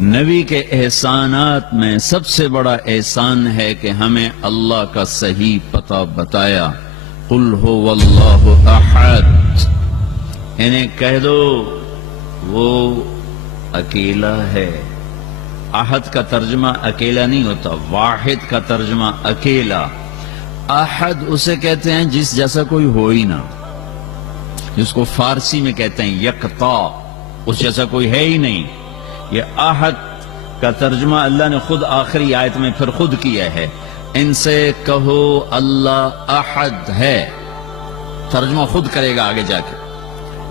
نبی کے احسانات میں سب سے بڑا احسان ہے کہ ہمیں اللہ کا صحیح پتہ بتایا. قل هو اللہ احد، انہیں کہہ دو وہ اکیلا ہے. احد کا ترجمہ اکیلا نہیں ہوتا، واحد کا ترجمہ اکیلا. احد اسے کہتے ہیں جس جیسا کوئی ہو ہی نہ، جس کو فارسی میں کہتے ہیں یکتا، اس جیسا کوئی ہے ہی نہیں. یہ احد کا ترجمہ اللہ نے خود آخری آیت میں پھر خود کیا ہے. ان سے کہو اللہ احد ہے، ترجمہ خود کرے گا آگے جا کے.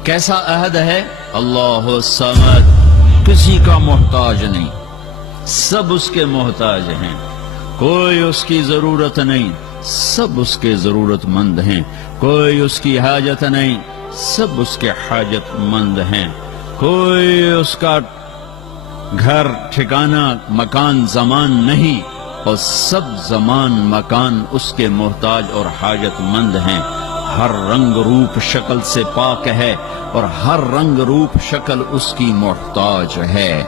کیسا احد ہے؟ اللہ الصمد، کسی کا محتاج نہیں، سب اس کے محتاج ہیں. کوئی اس کی ضرورت نہیں، سب اس کے ضرورت مند ہیں. کوئی اس کی حاجت نہیں، سب اس کے حاجت مند ہیں. کوئی اس کا گھر ٹھکانہ مکان زمان نہیں، اور سب زمان مکان اس کے محتاج اور حاجت مند ہیں. ہر رنگ روپ شکل سے پاک ہے اور ہر رنگ روپ شکل اس کی محتاج ہے.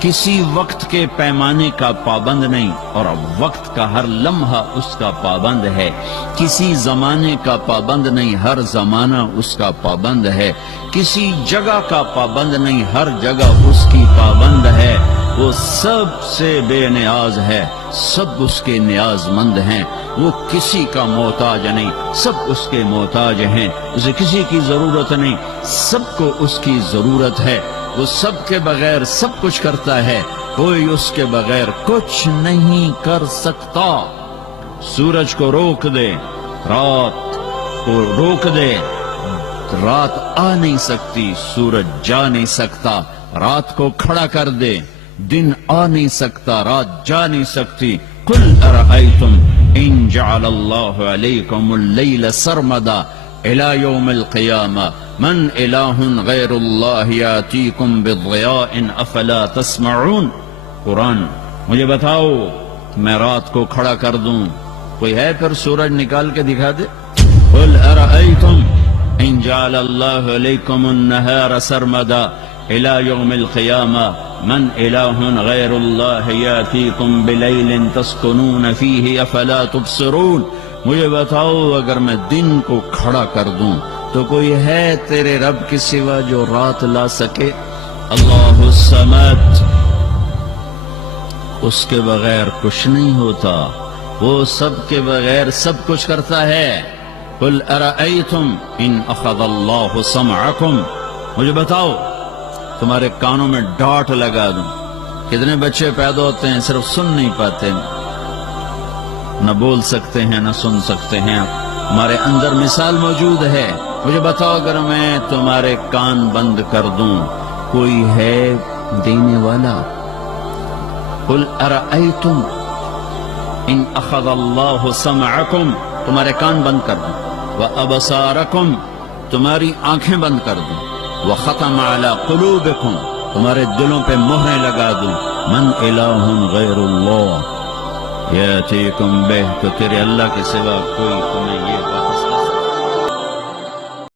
کسی وقت کے پیمانے کا پابند نہیں اور وقت کا ہر لمحہ اس کا پابند ہے. کسی زمانے کا پابند نہیں، ہر زمانہ اس کا پابند ہے. کسی جگہ کا پابند نہیں، ہر جگہ اس کی پابند ہے. وہ سب سے بے نیاز ہے، سب اس کے نیاز مند ہیں. وہ کسی کا محتاج نہیں، سب اس کے محتاج ہیں. اسے کسی کی ضرورت نہیں، سب کو اس کی ضرورت ہے. وہ سب کے بغیر سب کچھ کرتا ہے، کوئی اس کے بغیر کچھ نہیں کر سکتا. سورج کو روک دے، رات کو روک دے، رات آ نہیں سکتی، سورج جا نہیں سکتا. رات کو کھڑا کر دے، دن آ نہیں سکتا، رات جا نہیں سکتی. قل ارأیتم ان جعل اللہ علیکم اللیل سرمدا الى یوم القیامہ من الہ غیر اللہ یاتیکم بضیاء افلا تسمعون. قرآن مجھے بتاؤ میں رات کو کھڑا کر دوں، کوئی ہے پھر سورج نکال کے دکھا دے؟ قل ارأیتم ان جعل اللہ علیکم النہار سرمدا الى یوم القیامہ من الہ غیر اللہ یاتیکم بلیل تسکنون فیہ افلا تبصرون. مجھے بتاؤ اگر میں دن کو کھڑا کر دوں تو کوئی ہے تیرے رب کے سوا جو رات لا سکے؟ اللہ الصمد، اس کے بغیر کچھ نہیں ہوتا، وہ سب کے بغیر سب کچھ کرتا ہے. قل ارأیتم ان اخذ اللہ سمعکم، مجھے بتاؤ تمہارے کانوں میں ڈاٹ لگا دوں. کتنے بچے پیدا ہوتے ہیں صرف سن نہیں پاتے، نہ بول سکتے ہیں نہ سن سکتے ہیں. ہمارے اندر مثال موجود ہے. مجھے بتاؤ اگر میں تمہارے کان بند کر دوں کوئی ہے دینے والا؟ قل ارأیتم ان اخذ اللہ سمعکم، تمہارے کان بند کر دوں، وابصارکم، تمہاری آنکھیں بند کر دوں، وختم علی قلوبکم، تمہارے دلوں پہ مہریں لگا دوں. من الہ غیر اللہ یاتیکم بہ، تو تیرے اللہ کے سوا کوئی تمہیں یہ بات